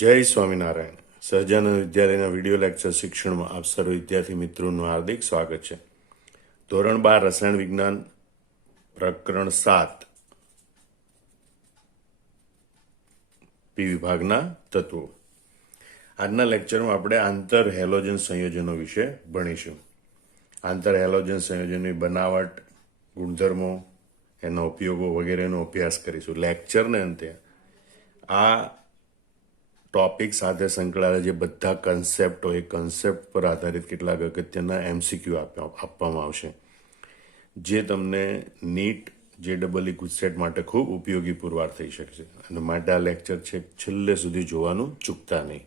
જય સ્વામિનારાયણ. સહજાનંદ વિદ્યાલયના video lecture શિક્ષણમાં આપ સર્વ વિદ્યાર્થી મિત્રોનું હાર્દિક સ્વાગત છે. ધોરણ 12 રસાયણ વિજ્ઞાન પ્રકરણ 7 પી વિભાગના તત્વો. આજના લેક્ચરમાં આપણે આંતર હેલોજન સંયોજનો વિશે ભણીશું. આંતર હેલોજન સંયોજનની બનાવટ, ગુણધર્મો, એના ઉપયોગો વગેરેનો અભ્યાસ કરીશું. લેક્ચરને અંતે આ ટોપિક સાથે સંકળાયેલા જે બધા કન્સેપ્ટ હોય એ કન્સેપ્ટ પર આધારિત કેટલાક અગત્યના એમસીક્યુ આપવામાં આવશે, જે તમને નીટ JEE ગુજસેટ માટે ખૂબ ઉપયોગી પુરવાર થઈ શકશે. અને માટે આ લેક્ચર છે છેલ્લે સુધી જોવાનું ચૂકતા નહીં.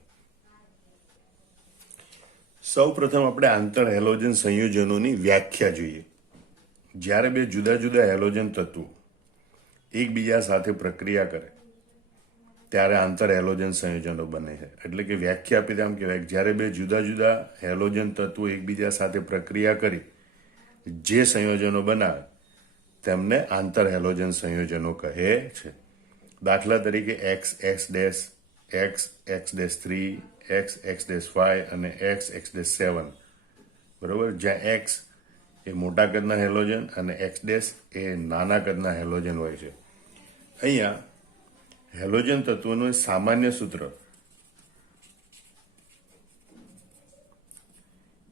સૌ પ્રથમ આપણે આંતર હેલોજન સંયોજનોની વ્યાખ્યા જોઈએ. જ્યારે બે જુદા જુદા હેલોજન તત્વો એકબીજા સાથે પ્રક્રિયા કરે ત્યારે આંતર હેલોજન સંયોજનો બને છે. એટલે કે વ્યાખ્યા આપી આમ કહેવાય, જ્યારે બે જુદા જુદા હેલોજન તત્વો એકબીજા સાથે પ્રક્રિયા કરી જે સંયોજનો બનાવે તેમને આંતર હેલોજન સંયોજનો કહે છે. દાખલા તરીકે XX', XX'3, XX'5 અને XX'7. બરોબર, જ્યાં X એ મોટા કદના હેલોજન અને X' એ નાના કદના હેલોજન હોય છે. અહીંયા હેલોજન તત્વોનું સામાન્ય સૂત્ર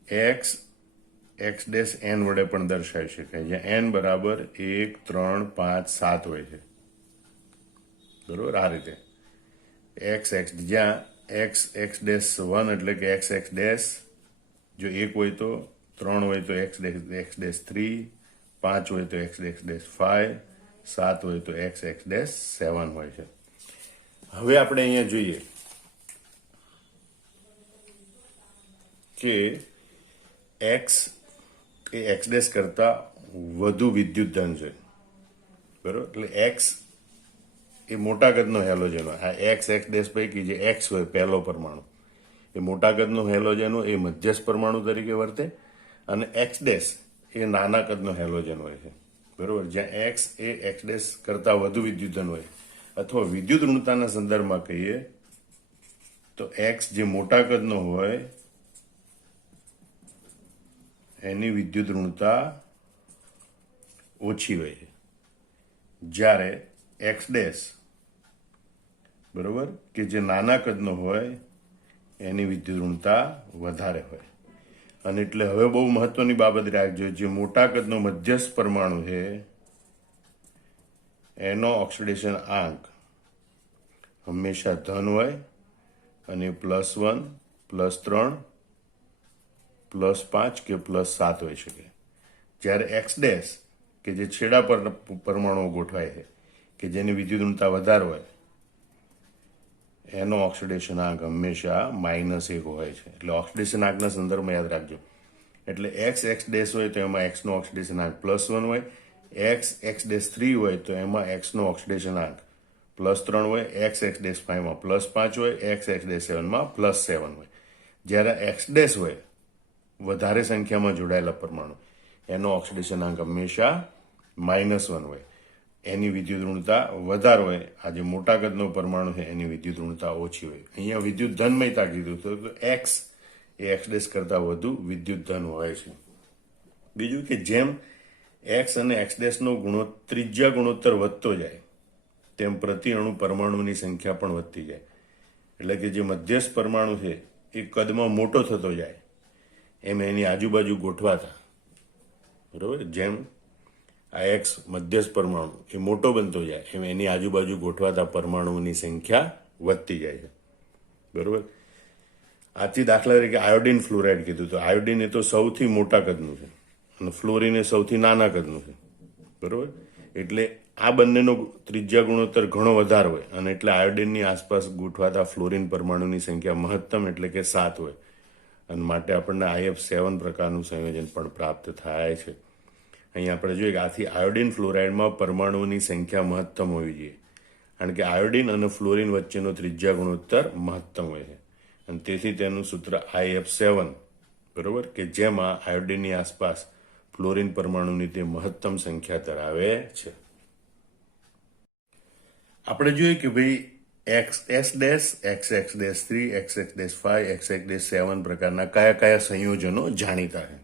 X'n વડે પણ દર્શાવી શકાય, જ્યાં n બરાબર 1, 3, 5, 7 હોય છે. બરોબર, આ રીતે XX, જ્યાં XX'1 એટલે કે XX' જો 1 હોય તો 3 હોય તો XX'3, 5 હોય તો XX'5, 7 હોય તો XX'7 હોય છે. હવે આપણે અહીંયા જોઈએ કે X એ X' કરતા વધુ વિદ્યુત ધન છે. બરોબર, એટલે X એ મોટા કદનો હેલોજન હોય. આ XX' પૈકી જે X હોય પહેલો પરમાણુ એ મોટા કદનો હેલોજન હોય, એ મધ્યસ્થ પરમાણુ તરીકે વર્તે, અને X' એ નાના કદનો હેલોજન હોય છે. બરોબર, જ્યાં X એ X' કરતા વધુ વિદ્યુત ધન હોય, અથવા વિદ્યુત ઋણતાના સંદર્ભમાં કહીએ તો X જે મોટા કદનો હોય એની વિદ્યુત ઋણતા ઓછી હોય છે, જ્યારે X', બરોબર, કે જે નાના કદનો હોય એની વિદ્યુત ઋણતા વધારે હોય. અને એટલે હવે બહુ મહત્વની બાબત રાખજો, જે મોટા કદનો મધ્યસ્થ પરમાણુ છે એનો ઓક્સિડેશન આંક હંમેશા ધન હોય અને +1, +3, +5 કે +7 હોઈ શકે. જ્યારે X' કે જે છેડા પર પરમાણુઓ ગોઠવાય છે, કે જેની વિદ્યુત ઋણતા વધારે હોય, એનો ઓક્સિડેશન આંક હંમેશા -1 હોય છે. એટલે ઓક્સિડેશન આંકના સંદર્ભમાં યાદ રાખજો. એટલે XX' હોય તો એમાં X નો ઓક્સિડેશન આંક +1 હોય, XX'3 હોય તો એમાં X નો ઓક્સિડેશન આંક +3 હોય, XX'5 માં +5 હોય, XX'7 માં +7 હોય. જ્યારે X' હોય વધારે સંખ્યામાં જોડાયેલા પરમાણુ, એનો ઓક્સિડેશન આંક હંમેશા -1 હોય. એની વિદ્યુત ઋણતા વધારે હોય. આ જે મોટા કદનો પરમાણુ છે એની વિદ્યુત ઋણતા ઓછી હોય. અહીંયા વિદ્યુત ધનમયતા કીધું તો X એ X' કરતા વધુ વિદ્યુત ધન હોય છે. બીજું કે જેમ X અને X' નો ત્રિજ્યા ગુણોત્તર વધતો જાય તેમ પ્રતિ અણુ પરમાણુની સંખ્યા પણ વધતી જાય. એટલે કે જે મધ્યસ્થ પરમાણુ છે એ કદમાં મોટો થતો જાય એમ એની આજુબાજુ ગોઠવાતા, બરોબર, જેમ આ X મધ્યસ્થ પરમાણુ એ મોટો બનતો જાય એમ એની આજુબાજુ ગોઠવાતા પરમાણુઓની સંખ્યા વધતી જાય છે. બરોબર, આથી દાખલા તરીકે આયોડિન ફ્લોરાઇડ કીધું તો આયોડિન એ તો સૌથી મોટા કદનું છે અને ફ્લોરિન એ સૌથી નાના કદનું છે. બરોબર, એટલે આ બંનેનો ત્રિજ્યા ગુણોત્તર ઘણો વધારે હોય અને એટલે આયોડિનની આસપાસ ગોઠવાતા ફ્લોરિન પરમાણુની સંખ્યા મહત્તમ એટલે કે 7 હોય, અને માટે આપણને IF7 પ્રકારનું સંયોજન પણ પ્રાપ્ત થાય છે. અહીંયા આપણે જોઈએ કે આથી આયોડિન ફ્લોરાઇડમાં પરમાણુઓની સંખ્યા મહત્તમ હોવી જોઈએ, કારણ કે આયોડિન અને ફ્લોરિન વચ્ચેનો ત્રિજ્યા ગુણોત્તર મહત્તમ હોય છે, અને તેથી તેનું સૂત્ર IF7, બરોબર, કે જેમાં આયોડિનની આસપાસ ફ્લોરિન પરમાણુની તે મહત્તમ સંખ્યા ધરાવે છે. આપણે જોઈએ કે ભાઈ x dash x dash 3 x dash 5 x dash 7 પ્રકારના કયા કયા સંયોજનો જાણીતા છે?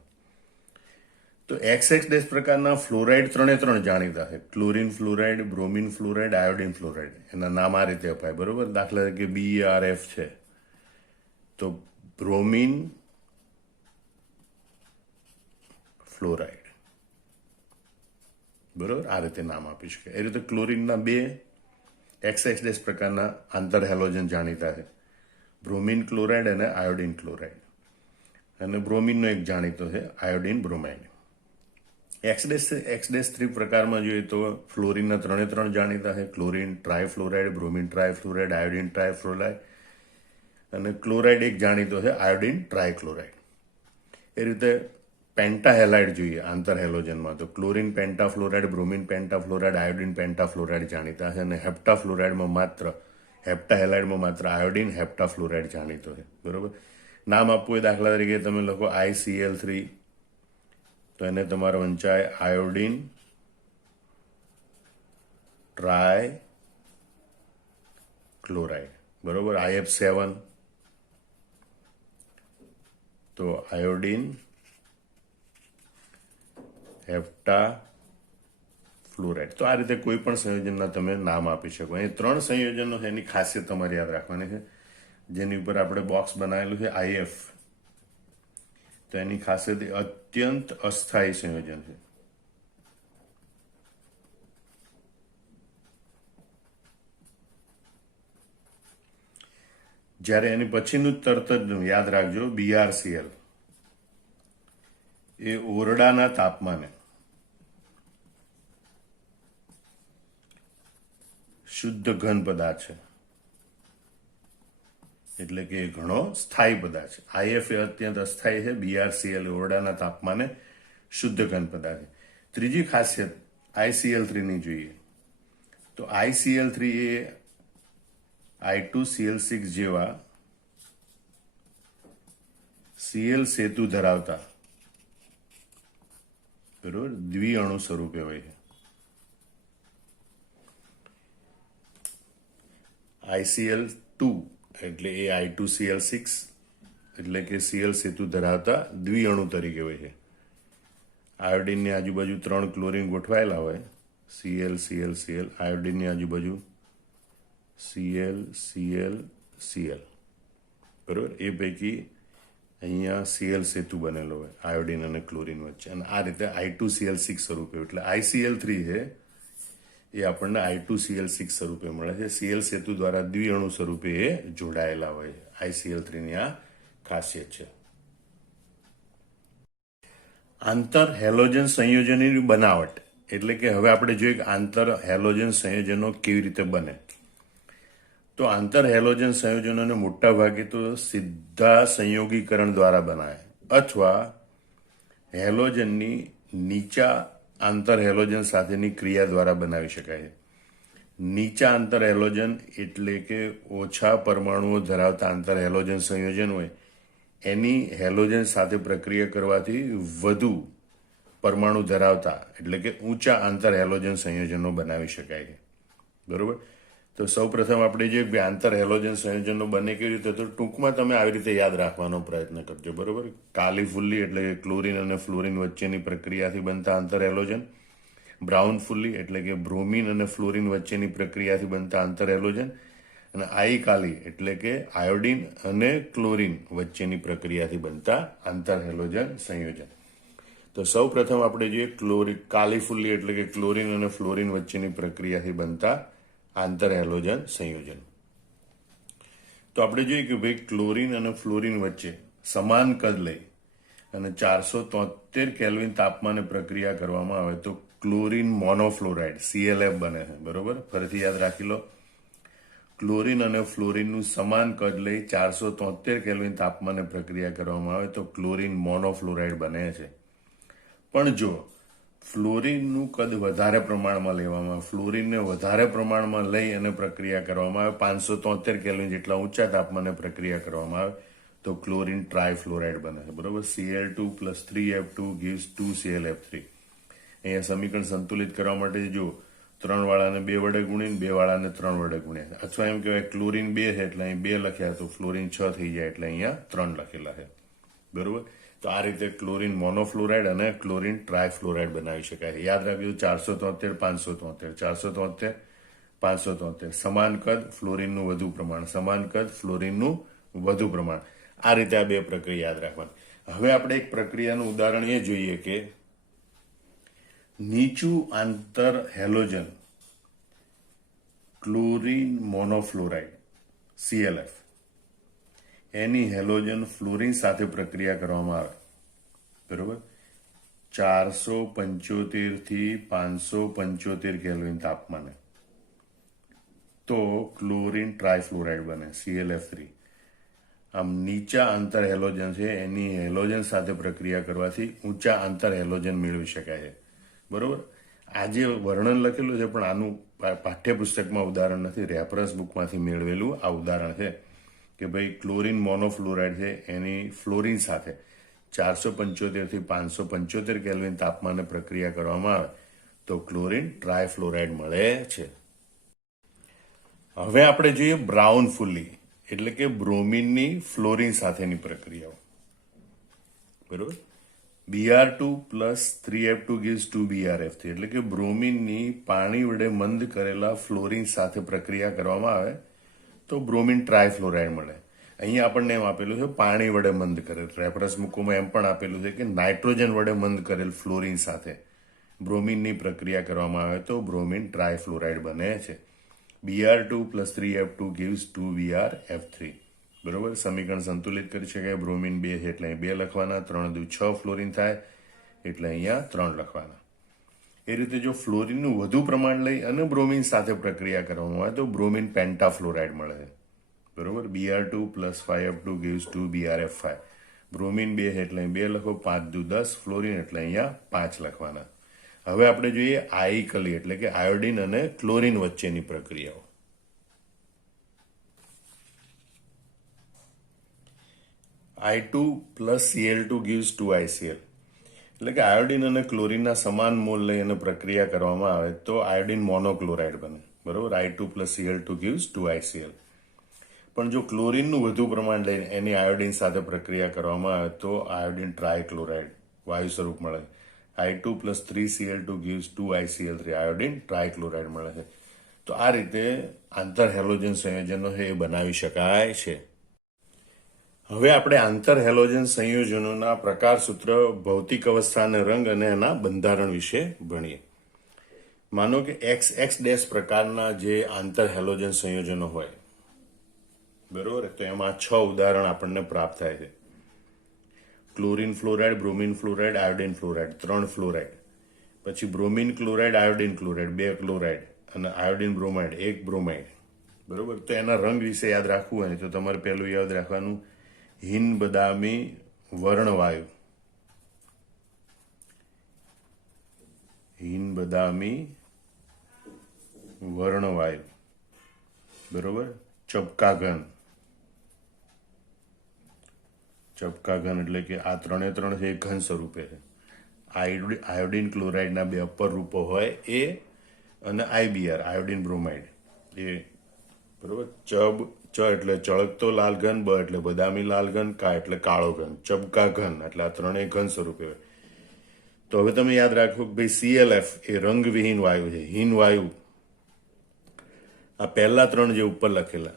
તો એક્સ ડેશ પ્રકારના ફ્લોરાઇડ ત્રણે જાણીતા છે. Chlorine fluoride, bromine fluoride, iodine fluoride. એના નામ આ રીતે અપાય, બરોબર. દાખલા તરીકે BeRF છે તો બ્રોમિન ફ્લોરાઇડ, બરોબર, આ રીતે નામ આપી શકે. એ રીતે ક્લોરીનના બે એક્સ ડેશ પ્રકારના આંતર હેલોજન જાણીતા છે, બ્રોમિન ક્લોરાઇડ અને આયોડિન ક્લોરાઇડ. અને બ્રોમિનનો એક જાણીતો છે આયોડિન બ્રોમાઇડ. એક્સ ડેશ 3 પ્રકારમાં જોઈએ તો ફ્લોરીનના ત્રણ જાણીતા છે, ક્લોરીન ટ્રાયફ્લોરાઇડ, બ્રોમિન ટ્રાયફ્લોરાઇડ, આયોડિન ટ્રાયફ્લોરાઇડ. અને ક્લોરાઇડ એક જાણીતો છે આયોડિન ટ્રાયક્લોરાઇડ. એ રીતે પેન્ટાહેલાઇડ જોઈએ આંતર હેલોજનમાં તો ક્લોરીન પેન્ટાફ્લોરાઇડ, બ્રોમિન પેન્ટાફ્લોરાઇડ, આયોડિન પેન્ટાફ્લોરાઇડ જાણીતા છે. અને હેપ્ટાહેલાઇડમાં માત્ર આયોડિન હેપ્ટાફ્લોરાઇડ જાણીતો છે, બરોબર. નામ આપવું હોય દાખલા તરીકે તમે લખો ICl3 તો એને તમારો વંચાય આયોડિન ટ્રાય ક્લોરાઇડ, બરોબર. IF7 તો આયોડિન હેપ્ટા ફ્લોરાઇડ. તો આ રીતે કોઈ પણ સંયોજનના તમે નામ આપી શકો. અહીં 3 સંયોજનો છે, એની ખાસિયત તમારે યાદ રાખવાની છે. જેની ઉપર આપણે બોક્સ બનાવેલું છે IF, તો એની ખાસિયત અત્યંત અસ્થાયી સંયોજન છે. જ્યારે એની પછીનું તરત જ યાદ રાખજો BrCl એ ઓરડાના તાપમાને શુદ્ધ ઘન પદાર્થ છે, એટલે કે ઘણો સ્થાયી પદાર્થ છે. IF એ અત્યંત અસ્થાયી છે, BrCl એ ઓરડાના તાપમાને શુદ્ધ ઘન પદાર્થ છે. ત્રીજી ખાસિયત ICl3 ની જોઈએ તો ICl3 એ I2Cl6 જેવા Cl સેતુ ધરાવતા, બરોબર, દ્વિઅણુ સ્વરૂપે હોય છે. ICl2 એટલે એ I2Cl6 એટલે કે Cl સેતુ ધરાવતા દ્વિઅણુ તરીકે હોય છે. આયોડિનની આજુબાજુ 3 ક્લોરીન ગોઠવાયેલા હોય, Cl Cl Cl. આયોડિનની આજુબાજુ Cl Cl Cl, બરોબર. એ પૈકી અહીંયા Cl સેતુ બનેલો હોય આયોડિન અને ક્લોરીન વચ્ચે, અને આ રીતે I2Cl6 સ્વરૂપે. એટલે ICl3 છે એ આપણને I2Cl6 સ્વરૂપે મળે છે. Cl સેતુ દ્વારા દ્વિઅણુ સ્વરૂપે એ જોડાયેલા હોય છે. ICl3 ની આ ખાસિયત છે. આંતર હેલોજન સંયોજનની બનાવટ એટલે કે હવે આપણે જોઈએ કે આંતર હેલોજન સંયોજનો કેવી રીતે બને. તો આંતર હેલોજન સંયોજનોને મોટા ભાગે તો સીધા સંયોગીકરણ દ્વારા બનાય અથવા હેલોજનની નીચા આંતર હેલોજન સાથેની ક્રિયા દ્વારા બનાવી શકાય છે. નીચા આંતર હેલોજન એટલે કે ઓછા પરમાણુઓ ધરાવતા આંતર હેલોજન સંયોજન હોય એની હેલોજન સાથે પ્રક્રિયા કરવાથી વધુ પરમાણુ ધરાવતા એટલે કે ઊંચા આંતર હેલોજન સંયોજનો બનાવી શકાય છે, બરોબર. તો સૌ પ્રથમ આપણે જે આંતર હેલોજન સંયોજનો બને કેવી રીતે, તો ટૂંકમાં તમે આવી રીતે યાદ રાખવાનો પ્રયત્ન કરજો, બરોબર. કાલી ફુલ્લી એટલે કે ક્લોરીન અને ફ્લોરીન વચ્ચેની પ્રક્રિયાથી બનતા આંતર હેલોજન, બ્રાઉન ફુલ્લી એટલે કે બ્રોમિન અને ફ્લોરીન વચ્ચેની પ્રક્રિયાથી બનતા આંતર હેલોજન, અને આઈ કાલી એટલે કે આયોડિન અને ક્લોરીન વચ્ચેની પ્રક્રિયાથી બનતા આંતર હેલોજન સંયોજન. તો સૌ પ્રથમ આપણે જોઈએ કાલી ફુલ્લી એટલે કે ક્લોરીન અને ફ્લોરીન વચ્ચેની પ્રક્રિયાથી બનતા આંતર હેલોજન સંયોજન. તો આપણે જોઈએ કે ભાઈ ક્લોરીન અને ફ્લોરીન વચ્ચે સમાન કદ લઈ અને 473 કેલ્વિન તાપમાને પ્રક્રિયા કરવામાં આવે તો ક્લોરીન મોનોફ્લોરાઇડ ClF બને છે, બરોબર. ફરીથી યાદ રાખી લો, ક્લોરીન અને ફ્લોરીનનું સમાન કદ લઈ 473 કેલ્વિન તાપમાને પ્રક્રિયા કરવામાં આવે તો ક્લોરીન મોનોફ્લોરાઇડ બને છે. પણ જો ફ્લોરીનનું કદ વધારે પ્રમાણમાં લેવામાં આવે, ફ્લોરીનને વધારે પ્રમાણમાં લઈ અને પ્રક્રિયા કરવામાં આવે, 573 કેલ્વિન જેટલા ઊંચા તાપમાને પ્રક્રિયા કરવામાં આવે તો ક્લોરીન ટ્રાયફ્લોરાઇડ બને છે, બરોબર. Cl2 + 3F2 gives 2ClF3. અહીંયા સમીકરણ સંતુલિત કરવા માટે જો 3 વાળાને 2 વડે ગુણીને 2 વાળાને 3 વડે ગુણ્યા. અથવા એમ કહેવાય ક્લોરીન 2 છે એટલે અહીં 2 લખ્યા તો ફ્લોરીન 6 થઈ જાય એટલે અહીંયા 3 લખેલા છે. બરોબર. તો આ રીતે ક્લોરીન મોનોફ્લોરાઇડ અને ક્લોરીન ટ્રાયફ્લોરાઇડ બનાવી શકાય. યાદ રાખજો 473 573 473 573 સમાન કદ ફ્લોરીનનું વધુ પ્રમાણ, સમાન કદ ફ્લોરીનનું વધુ પ્રમાણ. આ રીતે આ બે પ્રક્રિયા યાદ રાખવાની. હવે આપણે એક પ્રક્રિયાનું ઉદાહરણ એ જોઈએ કે નીચું આંતર હેલોજન ક્લોરીન મોનોફ્લોરાઇડ ClF એની હેલોજન ફ્લોરીન સાથે પ્રક્રિયા કરવામાં આવે. બરોબર. 475 થી 575 કેલ્વિન તાપમાને તો ક્લોરીન ટ્રાયફ્લોરાઇડ બને ClF3. આમ નીચા આંતર હેલોજન છે એની હેલોજન સાથે પ્રક્રિયા કરવાથી ઊંચા આંતર હેલોજન મેળવી શકાય છે. બરોબર. આ જે વર્ણન લખેલું છે પણ આનું પાઠ્યપુસ્તકમાં ઉદાહરણ નથી, રેફરન્સ બુકમાંથી મેળવેલું આ ઉદાહરણ છે કે ભાઈ ક્લોરીન મોનોફ્લોરાઇડ છે એની ફ્લોરીન સાથે 475 થી 575 કેલ્વિન તાપમાને પ્રક્રિયા કરવામાં આવે તો ક્લોરીન ટ્રાયફ્લોરાઇડ મળે છે. હવે આપણે જોઈએ બ્રાઉન ફુલ્લી એટલે કે બ્રોમિનની ફ્લોરીન સાથેની પ્રક્રિયાઓ. બરોબર. Br2 plus 3F2 gives 2BrF3 એટલે કે બ્રોમિનની પાણી વડે મંદ કરેલા ફ્લોરીન સાથે પ્રક્રિયા કરવામાં આવે તો બ્રોમિન ટ્રાયફ્લોરાઇડ મળે. અહીંયા આપણને એમ આપેલું છે પાણી વડે મંદ કરેલ. રેફરન્સ બુકોમાં એમ પણ આપેલું છે કે નાઇટ્રોજન વડે મંદ કરેલ ફ્લોરીન સાથે બ્રોમિનની પ્રક્રિયા કરવામાં આવે તો બ્રોમિન ટ્રાયફ્લોરાઇડ બને છે. Br2 plus 3F2 gives 2BrF3. બરોબર. સમીકરણ સંતુલિત કરી શકાય. બ્રોમિન 2 છે એટલે અહીં 2 લખવાના, 3 દુ 6 ફ્લોરીન થાય એટલે અહીંયા 3 લખવાના. એ રીતે જો ફ્લોરીનનું વધુ પ્રમાણ લઈ અને બ્રોમિન સાથે પ્રક્રિયા કરવામાં આવે તો બ્રોમિન પેન્ટાફ્લોરાઇડ મળે છે. બરોબર. Br2 plus 5F2 gives 2BrF5. Bromine 2 છે એટલે અહીં 2 લખો, 5 દુ 10 ફ્લોરીન એટલે અહીંયા 5 લખવાના. હવે આપણે જોઈએ આઇકલી એટલે કે આયોડિન અને ક્લોરીન વચ્ચેની પ્રક્રિયાઓ. I2 plus Cl2 gives 2ICl એટલે કે આયોડિન અને ક્લોરીનના સમાન મોલ લઈ અને પ્રક્રિયા કરવામાં આવે તો આયોડિન મોનોક્લોરાઇડ બને. બરોબર. I2 plus Cl2 gives 2ICl. પણ જો ક્લોરીનનું વધુ પ્રમાણ લઈને એની આયોડિન સાથે પ્રક્રિયા કરવામાં આવે તો આયોડિન ટ્રાયક્લોરાઇડ વાયુ સ્વરૂપ મળે. I2 plus 3Cl2 gives 2ICl3 iodine ટ્રાયક્લોરાઇડ મળે છે. તો આ રીતે આંતર હેલોજન સંયોજનો છે એ બનાવી શકાય છે. હવે આપણે આંતર હેલોજન સંયોજનોના પ્રકાર સૂત્ર, ભૌતિક અવસ્થા અને રંગ અને એના બંધારણ વિશે ભણીએ. માનો કે XX' પ્રકારના જે આંતર હેલોજન સંયોજનો હોય, બરોબર, તો એમાં 6 ઉદાહરણ આપણને પ્રાપ્ત થાય છે. Chlorine fluoride, bromine fluoride, iodine fluoride, 3 fluoride. પછી bromine chloride, iodine chloride, 2 chloride અને આયોડિન બ્રોમાઇડ, 1 બ્રોમાઇડ. બરોબર. તો એના રંગ વિશે યાદ રાખવું હોય તો તમારે પહેલું યાદ રાખવાનું હિન બદામી વર્ણવાયુ. હિન બદામી વર્ણવાયુ. બરોબર. ચપકા ઘન. ચપકા ઘન એટલે કે આ 3 છે એ ઘન સ્વરૂપે છે. આયોડિન ક્લોરાઇડના 2 અપર રૂપો હોય એ અને IBr આયોડિન બ્રોમાઇડ એ. બરોબર. ચ એટલે ચળકતો લાલ ઘન, બ એટલે બદામી લાલ ઘન, કા એટલે કાળો ઘન. ચબકા ઘન એટલે આ 3 ઘન સ્વરૂપે હોય. તો હવે તમે યાદ રાખો કે ભાઈ ClF એ રંગવિહીન વાયુ છે, હીન વાયુ. આ પહેલા 3 જે ઉપર લખેલા,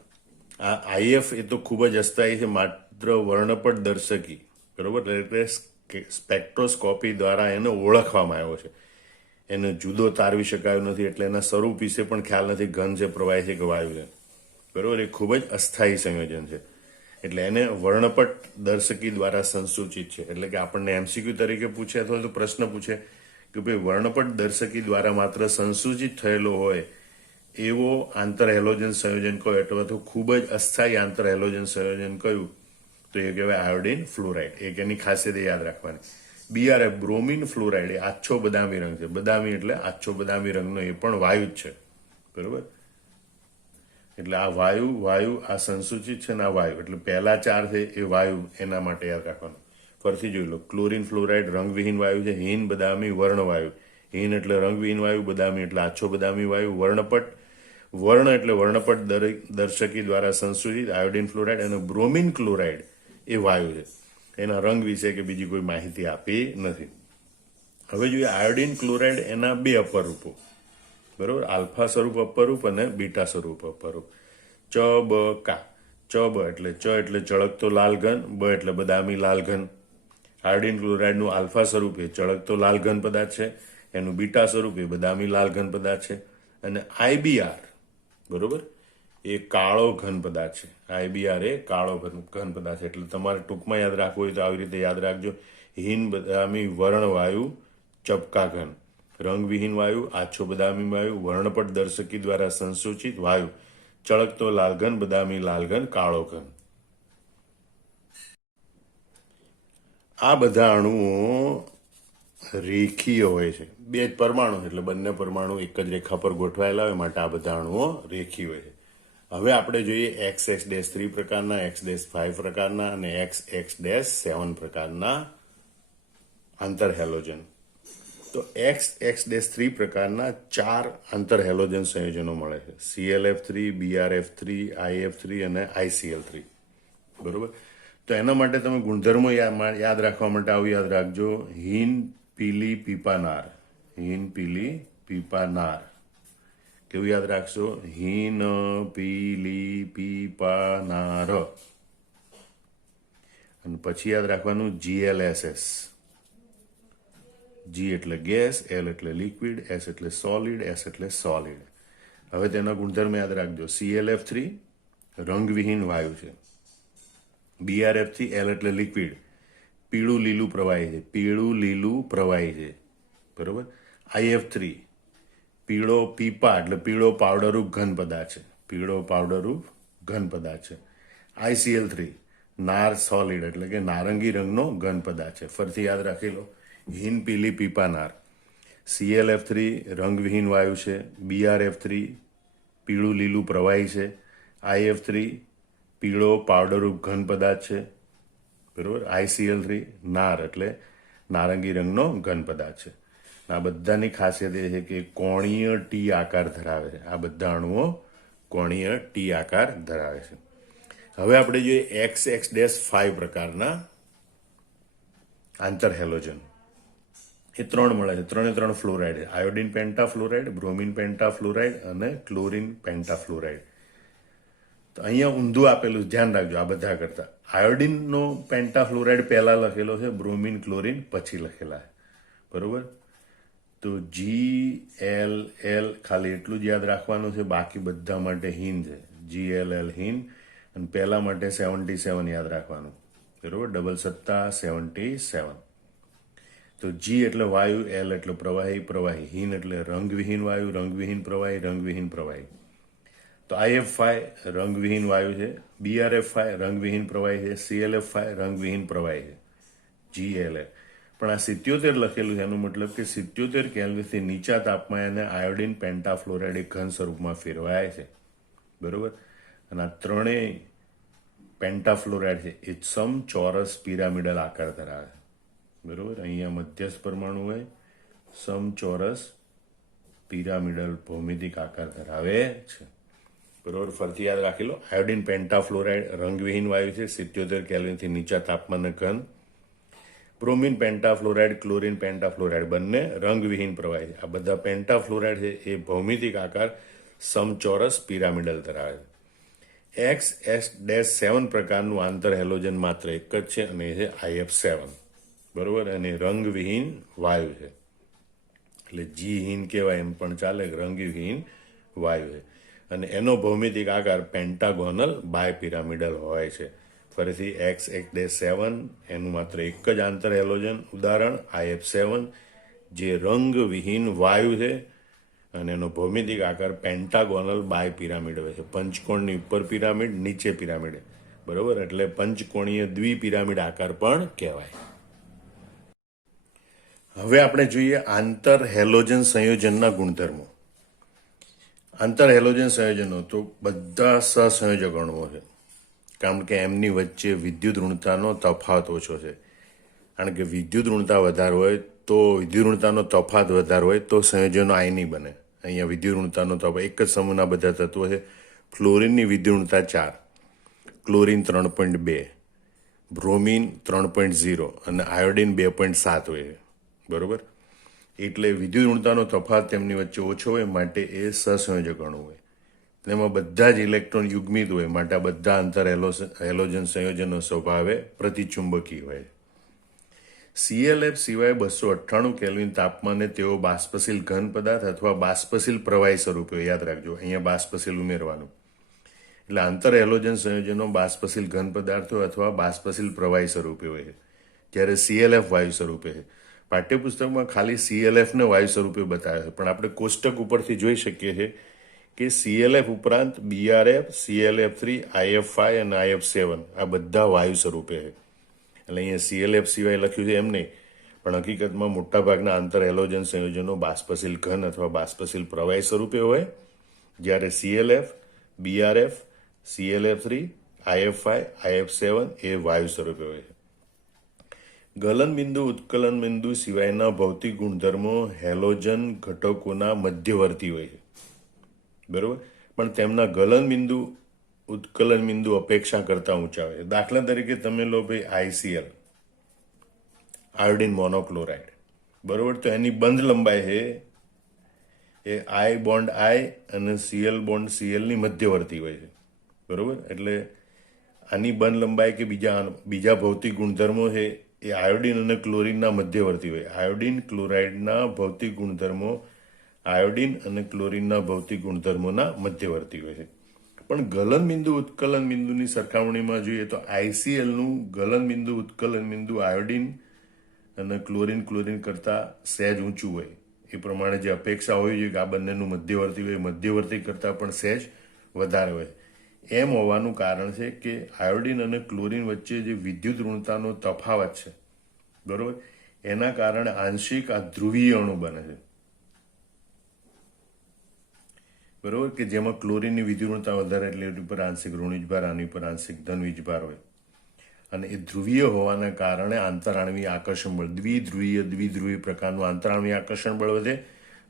આ IF એ તો ખૂબ જ અસ્થાયી છે, માત્ર વર્ણપટ દર્શકી. બરોબર. એટલે સ્પેક્ટ્રોસ્કોપી દ્વારા એને ઓળખવામાં આવ્યો છે. એને જુદો તારવી શકાયો નથી એટલે એના સ્વરૂપ વિશે પણ ખ્યાલ નથી, ઘન છે, પ્રવાહી છે કે વાયુ છે. બરોબર. એ ખૂબ જ અસ્થાયી સંયોજન છે એટલે એને વર્ણપટ દર્શકી દ્વારા સંસૂચિત છે. એટલે કે આપણને MCQ તરીકે પૂછે અથવા તો પ્રશ્ન પૂછે કે ભાઈ વર્ણપટ દર્શકી દ્વારા માત્ર સંસૂચિત થયેલો હોય એવો આંતર હેલોજન સંયોજન કયો અથવા તો ખૂબ જ અસ્થાયી આંતર હેલોજન સંયોજન કયું તો એ કહેવાય આયોડિન ફ્લોરાઇડ. એક એની ખાસિયત યાદ રાખવાની. BRF બ્રોમિન ફ્લોરાઇડ એ આછો બદામી રંગ છે. બદામી એટલે આછો બદામી રંગનો એ પણ વાયુ જ છે. બરોબર. એટલે આ વાયુ આ સંસૂચિત છે ને આ વાયુ એટલે પહેલા 4 છે એ વાયુ, એના માટે યાદ રાખવાનું. ફરીથી જોઈ લો. ક્લોરીન ફ્લોરાઇડ રંગવિહીન વાયુ છે, હીન બદામી વર્ણવાયુ. હીન એટલે રંગવિહીન વાયુ, બદામી એટલે આછો બદામી વાયુ, વર્ણપટ વર્ણ એટલે વર્ણપટ દર્શકી દ્વારા સંશ્લેષિત આયોડિન ફ્લોરાઇડ, અને બ્રોમિન ક્લોરાઇડ એ વાયુ છે. એના રંગ વિશે કે બીજી કોઈ માહિતી આપી નથી. હવે જોઈએ આયોડિન ક્લોરાઇડ, એના બે અપરૂપો, બરોબર, આલ્ફા સ્વરૂપ અપરૂપ અને બીટા સ્વરૂપ અપરૂપ. ચ બ કા. ચ બ એટલે ચળકતો લાલ ઘન, બ એટલે બદામી લાલ ઘન. આયોડિન ક્લોરાઇડનું આલ્ફા સ્વરૂપ એ ચળકતો લાલ ઘન પદાર્થ છે, એનું બીટા સ્વરૂપ એ બદામી લાલ ઘન પદાર્થ છે. અને આઈબીઆર, બરોબર, એ કાળો ઘન પદાર્થ છે. આઈબીઆર એ કાળો ઘન પદાર્થ છે. એટલે તમારે ટૂંકમાં યાદ રાખવું હોય તો આવી રીતે યાદ રાખજો. હીન બદામી વર્ણ વાયુ ચપકા ઘન, રંગવિહીન વાયુ આછો બદામી વાયુ, વર્ણપટ દર્શકી દ્વારા સંસૂચિત વાયુ ચળકતો લાલ ઘન, બદામી લાલ ઘન, કાળો ઘન. આ બધા અણુઓ રેખીય હોય છે. બે જ પરમાણુ એટલે બંને પરમાણુ એક જ રેખા પર ગોઠવાયેલા હોય, માટે આ બધા અણુઓ રેખીય હોય છે. હવે આપણે જોઈએ XX-3 પ્રકારના, X-5 પ્રકારના અને XX-7 પ્રકારના આંતર હેલોજન. તો XX-3 પ્રકારના 4 આંતર હેલોજન સંયોજનો મળે છે: ClF3, BrF3, IF3 અને ICl3. બરોબર. તો એના માટે તમે ગુણધર્મો યાદ રાખવા માટે આવું યાદ રાખજો: હીન પીલી પીપાનાર. હીન પીલી પીપાનાર કેવું યાદ રાખશો? હીન પીલી પીપાનાર. અને પછી યાદ રાખવાનું GLSS. G એટલે ગેસ, L એટલે લિક્વિડ, S એટલે સોલિડ, S એટલે સોલિડ. હવે તેના ગુણધર્મ યાદ રાખજો: ClF3 રંગવિહીન વાયુ છે, BrF3 L એટલે લિક્વિડ, પીળું લીલું પ્રવાહી છે, પીળું લીલું પ્રવાહી છે, બરોબર. IF3 પીળો પીપા એટલે પીળો પાવડરરૂપ ઘન પદાર્થ છે, પીળો પાવડરરૂપ ઘન પદાર્થ છે. ICl3 નાર સોલિડ એટલે કે નારંગી રંગનો ઘન પદાર્થ છે. ફરીથી યાદ રાખી લો: હીન પીલી પીપાનાર. ClF3 રંગવિહીન વાયુ છે, BrF3 પીળું લીલું પ્રવાહી છે, IF3 પીળો પાવડરરૂપ ઘન પદાર્થ છે, બરોબર. ICl3 નાર એટલે નારંગી રંગનો ઘન પદાર્થ છે. આ બધાની ખાસિયત એ છે કે કોણીય ટી આકાર ધરાવે છે. આ બધા અણુઓ કોણીય ટી આકાર ધરાવે છે. હવે આપણે જોઈએ XX-5 પ્રકારના આંતર હેલોજન. એ 3 મળે છે, 3 ફ્લોરાઇડ છે: આયોડિન પેન્ટાફ્લોરાઇડ, બ્રોમિન પેન્ટાફ્લોરાઇડ અને ક્લોરિન પેન્ટાફ્લોરાઇડ. તો અહીંયા ઊંધું આપેલું, ધ્યાન રાખજો આ બધા કરતા. આયોડિનનો પેન્ટાફ્લોરાઇડ પહેલા લખેલો છે, બ્રોમિન ક્લોરિન પછી લખેલા છે, બરોબર. તો GLL ખાલી એટલું જ યાદ રાખવાનું છે, બાકી બધા માટે હીન છે. GLL હીન, અને પહેલા માટે 77 યાદ રાખવાનું, બરોબર. ડબલ સત્તા 77. તો G એટલે વાયુ, L એટલે પ્રવાહી, પ્રવાહી. હીન એટલે રંગવિહીન વાયુ, રંગવિહીન પ્રવાહી, રંગવિહીન પ્રવાહી. તો IF5 રંગવિહીન વાયુ છે, BrF5 રંગવિહીન પ્રવાહી છે, ClF5 રંગવિહીન પ્રવાહી છે, GLL. પણ આ 77 લખેલું છે, એનો મતલબ કે 77 કેલ્વિનથી નીચા તાપમાને આયોડિન પેન્ટાફ્લોરાઇડ એ ઘન સ્વરૂપમાં ફેરવાય છે, બરોબર. અને આ ત્રણેય પેન્ટાફ્લોરાઇડ છે એ સમચોરસ પિરામિડલ આકાર ધરાવે, બરોબર. અહીંયા મધ્યસ્થ પરમાણુ હોય, સમચોરસ પિરામિડલ ભૌમિતિક આકાર ધરાવે છે, બરોબર. ફરીથી યાદ રાખી લો: આયોડિન પેન્ટાફ્લોરાઇડ રંગવિહીન વાયુ છે, 77 કેલ્વિનથી નીચા તાપમાને ઘન. બ્રોમિન પેન્ટાફ્લોરાઇડ, ક્લોરિન પેન્ટાફ્લોરાઇડ બંને રંગવિહીન પ્રવાહી. આ બધા પેન્ટાફ્લોરાઇડ છે એ ભૌમિતિક આકાર સમચોરસ પિરામિડલ ધરાવે છે. XS-7 પ્રકારનું આંતર હેલોજન માત્ર એક જ છે, અને એ છે IF7, બરોબર. અને રંગવિહીન વાયુ છે, એટલે Gહીન કહેવાય એમ પણ ચાલે, રંગવિહીન વાયુ છે. અને એનો ભૌમિતિક આકાર પેન્ટાગોનલ બાયપિરામિડલ હોય છે. ફરીથી XX-7 એનું માત્ર એક જ આંતર હેલોજન, ઉદાહરણ IF7, જે રંગવિહીન વાયુ છે અને એનો ભૌમિતિક આકાર પેન્ટાગોનલ બાયપિરામિડ હોય છે. પંચકોણની ઉપર પિરામિડ, નીચે પિરામિડ, બરોબર. એટલે પંચકોણીય દ્વિપિરામિડ આકાર પણ કહેવાય. હવે આપણે જોઈએ આંતર હેલોજન સંયોજનના ગુણધર્મો. આંતર હેલોજન સંયોજનો તો બધા સહસંયોજક અણુઓ છે, કારણ કે એમની વચ્ચે વિદ્યુત ઋણતાનો તફાવત ઓછો છે. કારણ કે વિદ્યુત ઋણતા વધારે હોય તો વિદ્યુઋણતાનો તફાત વધારે હોય તો સંયોજનો આયની બને. અહીંયા વિદ્યુઋણતાનો તફાત એક જ સમૂહના બધા તત્વો છે. ફ્લોરિનની વિદ્યુઋણતા 4, ક્લોરિન 3.2, બ્રોમિન 3.0 અને આયોડિન 2.7 હોય છે. બરોબર. એટલે વિદ્યુઋણતાનો તફાત તેમની વચ્ચે ઓછો હોય માટે એ સહસંયોજક અણુ હોય. એમાં બધા જ ઇલેક્ટ્રોન યુગ્મિત હોય માટે આ બધા આંતર હેલોજન સંયોજનો સ્વભાવે પ્રતિચુંબકી હોય. ClF સિવાય 298 કેલ્વિન તાપમાને તેઓ બાષ્પશીલ ઘન પદાર્થ અથવા બાષ્પશીલ પ્રવાહી સ્વરૂપે હોય. યાદ રાખજો, અહીંયા બાષ્પશીલ ઉમેરવાનું. એટલે આંતર હેલોજન સંયોજનો બાષ્પશીલ ઘન પદાર્થો અથવા બાષ્પશીલ પ્રવાહી સ્વરૂપે હોય છે, જ્યારે ClF વાયુ સ્વરૂપે છે. પાઠ્યપુસ્તકમાં ખાલી ClF ને વાયુ સ્વરૂપે બતાવે છે, પણ આપણે કોષ્ટક ઉપરથી જોઈ શકીએ છીએ કે ClF ઉપરાંત BrF, ClF3, IF5 અને IF7 આ બધા વાયુ સ્વરૂપે છે. એટલે અહીંયા ClF સિવાય લખ્યું છે એમ નહીં, પણ હકીકતમાં મોટાભાગના આંતર હેલોજન સંયોજનો બાષ્પશીલ ઘન અથવા બાષ્પશીલ પ્રવાહી સ્વરૂપે હોય, જ્યારે ClF, BrF, ClF3, IF5, IF7 એ વાયુ સ્વરૂપે હોય છે. ગલન બિંદુ, ઉત્કલન બિંદુ સિવાયના ભૌતિક ગુણધર્મો હેલોજન ઘટકોના મધ્યવર્તી હોય છે. બરોબર. પણ તેમના ગલન બિંદુ, ઉત્કલન બિંદુ અપેક્ષા કરતા ઊંચા હોય. દાખલા તરીકે તમે લો ભાઈ ICl, આયોડિન મોનોક્લોરાઇડ. બરોબર. તો એની બંધ લંબાઈ છે એ I બોન્ડ I અને Cl બોન્ડ Cl ની મધ્યવર્તી હોય છે. બરોબર. એટલે આની બંધ લંબાઈ કે બીજા ભૌતિક ગુણધર્મો છે એ આયોડિન અને ક્લોરિનના મધ્યવર્તી હોય. આયોડિન ક્લોરાઇડના ભૌતિક ગુણધર્મો આયોડિન અને ક્લોરિનના ભૌતિક ગુણધર્મોના મધ્યવર્તી હોય છે. પણ ગલન બિંદુ, ઉત્કલન બિંદુની સરખામણીમાં જોઈએ તો IClનું ગલન બિંદુ, ઉત્કલન બિંદુ આયોડિન અને ક્લોરિન કરતાં સહેજ ઊંચું હોય. એ પ્રમાણે જે અપેક્ષા હોવી જોઈએ કે આ બંનેનું મધ્યવર્તી હોય, મધ્યવર્તી કરતાં પણ સહેજ વધારે હોય. એમ હોવાનું કારણ છે કે આયોડિન અને ક્લોરિન વચ્ચે જે વિદ્યુત ઋણતાનો તફાવત છે, બરોબર, એના કારણે આંશિક આ ધ્રુવીય અણુ બને છે. બરોબર. કે જેમાં ક્લોરિનની વિદ્યુતઋણતા વધારે એટલે એની પર આંશિક ઋણ વીજભાર, આની પર આંશિક ધન વીજભાર હોય. અને એ ધ્રુવીય હોવાના કારણે આંતરાણવીય આકર્ષણ બળ, દ્વિધ્રુવીય પ્રકારનું આંતરાણવીય આકર્ષણ બળ વધે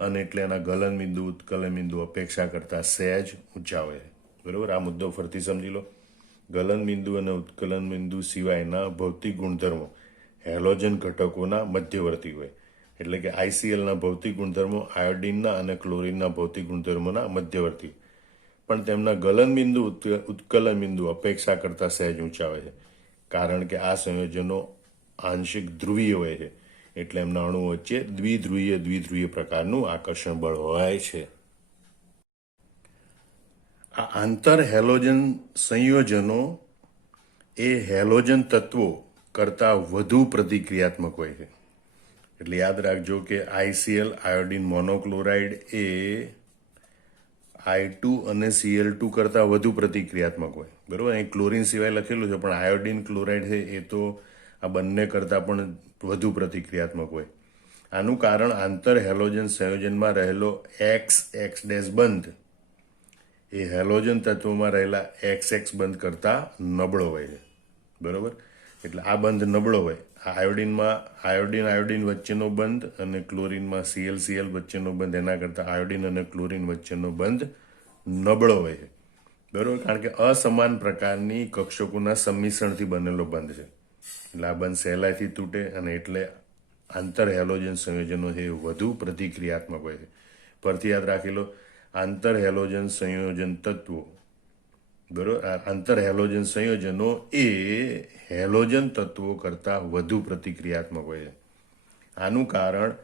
અને એટલે એના ગલન બિંદુ, ઉત્કલન બિંદુ અપેક્ષા કરતા સહેજ ઊંચા હોય. બરોબર. આ મુદ્દો ફરીથી સમજી લો. ગલન બિંદુ અને ઉત્કલન બિંદુ સિવાયના ભૌતિક ગુણધર્મો હેલોજન ઘટકોના મધ્યવર્તી હોય. એટલે કે IClના ભૌતિક ગુણધર્મો આયોડિનના અને ક્લોરિનના ભૌતિક ગુણધર્મોના મધ્યવર્તી, પણ તેમના ગલન બિંદુ, ઉત્કલન બિંદુ અપેક્ષા કરતા સહેજ ઊંચા હોય છે, કારણ કે આ સંયોજનો આંશિક ધ્રુવીય હોય છે. એટલે એમના અણુઓ વચ્ચે દ્વિધ્રુવીય પ્રકારનું આકર્ષણ બળ હોય છે. આ આંતર હેલોજન સંયોજનો એ હેલોજન તત્વો કરતા વધુ પ્રતિક્રિયાત્મક હોય છે. એટલે યાદ રાખજો કે ICl, આયોડિન મોનોક્લોરાઇડ એ I2 અને Cl2 કરતાં વધુ પ્રતિક્રિયાત્મક હોય. બરાબર. અહીં ક્લોરિન સિવાય લખેલું છે, પણ આયોડિન ક્લોરાઇડ છે એ તો આ બંને કરતાં પણ વધુ પ્રતિક્રિયાત્મક હોય. આનું કારણ આંતર હેલોજન સંયોજનમાં રહેલો XX' બંધ એ હેલોજન તત્વોમાં રહેલા XX બંધ કરતાં નબળો હોય છે. બરાબર. એટલે આ બંધ નબળો હોય. આયોડિનમાં આયોડિન વચ્ચેનો બંધ અને ક્લોરિનમાં Cl વચ્ચેનો બંધ એના કરતાં આયોડિન અને ક્લોરિન વચ્ચેનો બંધ નબળો હોય છે. બરાબર. કારણ કે અસમાન પ્રકારની કક્ષકોના સંમિશ્રણથી બનેલો બંધ છે. એટલે આ બંધ સહેલાઈથી તૂટે અને એટલે આંતર હેલોજન સંયોજનો છે એ વધુ પ્રતિક્રિયાત્મક હોય છે. પરથી યાદ રાખી લો, આંતર હેલોજન સંયોજન તત્વો, બરોબર, આંતર હેલોજન સંયોજનો એ હેલોજન તત્વો કરતાં વધુ પ્રતિક્રિયાત્મક હોય છે. આનું કારણ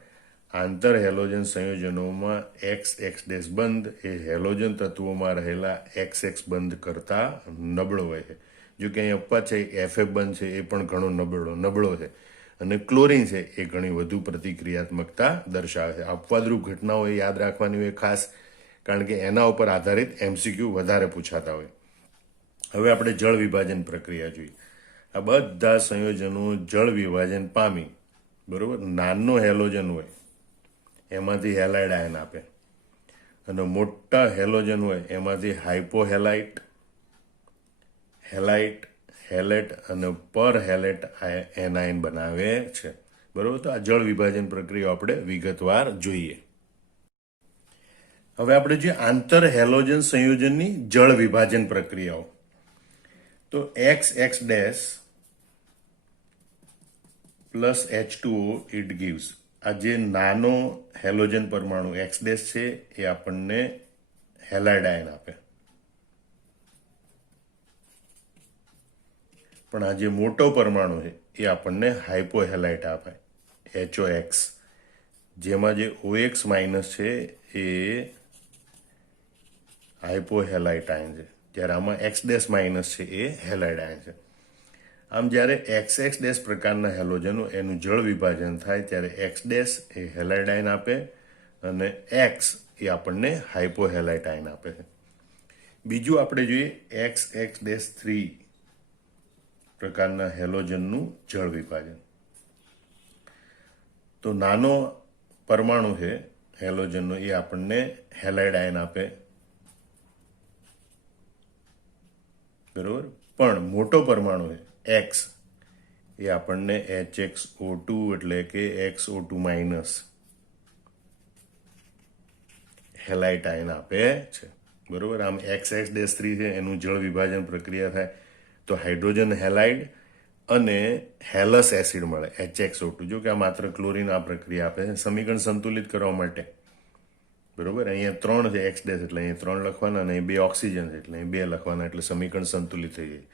આંતર હેલોજન સંયોજનોમાં XX' બંધ એ હેલોજન તત્વોમાં રહેલા XX બંધ કરતાં નબળો હોય છે. જો કે અહીં અપવાદ છે, FF બંધ છે એ પણ ઘણો નબળો છે, અને ક્લોરિન છે એ ઘણી વધુ પ્રતિક્રિયાત્મકતા દર્શાવે છે. અપવાદરૂપ ઘટનાઓ એ યાદ રાખવાની હોય ખાસ, કારણ કે એના ઉપર આધારિત MCQ વધારે પૂછાતા હોય. હવે આપણે જળ વિભાજન પ્રક્રિયા જોઈએ. આ બધા સંયોજનો જળ વિભાજન પામી, બરોબર, નાનો હેલોજન હોય એમાંથી હેલાઇડ આયન આપે, અને મોટા હેલોજન હોય એમાંથી હાઇપોહેલાઇટ, હેલાઇટ, હેલેટ અને પર હેલેટ એનાયન બનાવે છે. બરોબર. તો આ જળ વિભાજન પ્રક્રિયા આપણે વિગતવાર જોઈએ. હવે આપણે જે આંતર હેલોજન સંયોજનની જળ વિભાજન પ્રક્રિયાઓ, તો x x dash plus H2O it gives, આ જે નાનો હેલોજન પરમાણુ એક્સ ડેશ છે એ આપણને હેલાઇડ આયન આપે, પણ આ જે મોટો પરમાણુ છે એ આપણને હાઇપોહેલાઇટ આપે, HOX, જેમાં જે OX માઇનસ છે એ હાઇપોહેલાઇટ આયન છે, જ્યારે આમાં એક્સ ડેશ માઇનસ છે એ હેલાઇડ આયન છે. આમ જ્યારે એક્સ એક્સ ડેશ પ્રકારના હેલોજનો એનું જળ વિભાજન થાય ત્યારે એક્સ ડેશ એ હેલાઇડ આયન આપે અને એક્સ એ આપણને હાઇપોહેલાઇટ આયન આપે છે. બીજું આપણે જોઈએ એક્સ એક્સ ડેશ 3 પ્રકારના હેલોજનનું જળ વિભાજન. તો નાનો પરમાણુ છે હેલોજનનો એ આપણને હેલાઇડ આયન આપે, બરોબર, પણ મોટો પરમાણુ છે એક્સ એ આપણને HXO2 એટલે કે XO2 માઇનસ હેલાઇટ આયન આપે છે, બરોબર. આમ એક્સ એક્સ ડેશ 3 છે એનું જળ વિભાજન પ્રક્રિયા થાય તો હાઇડ્રોજન હેલાઇડ અને હેલસ એસિડ મળે HXO2. જો કે આ માત્ર ક્લોરીન આ પ્રક્રિયા આપે છે સમીકરણ સંતુલિત કરવા માટે, બરોબર. અહીંયા 3 છે એક્સ ડેશ એટલે અહીંયા 3 લખવાના અને 2 ઓક્સિજન છે એટલે અહીં 2 લખવાના, એટલે સમીકરણ સંતુલિત થઈ જાય.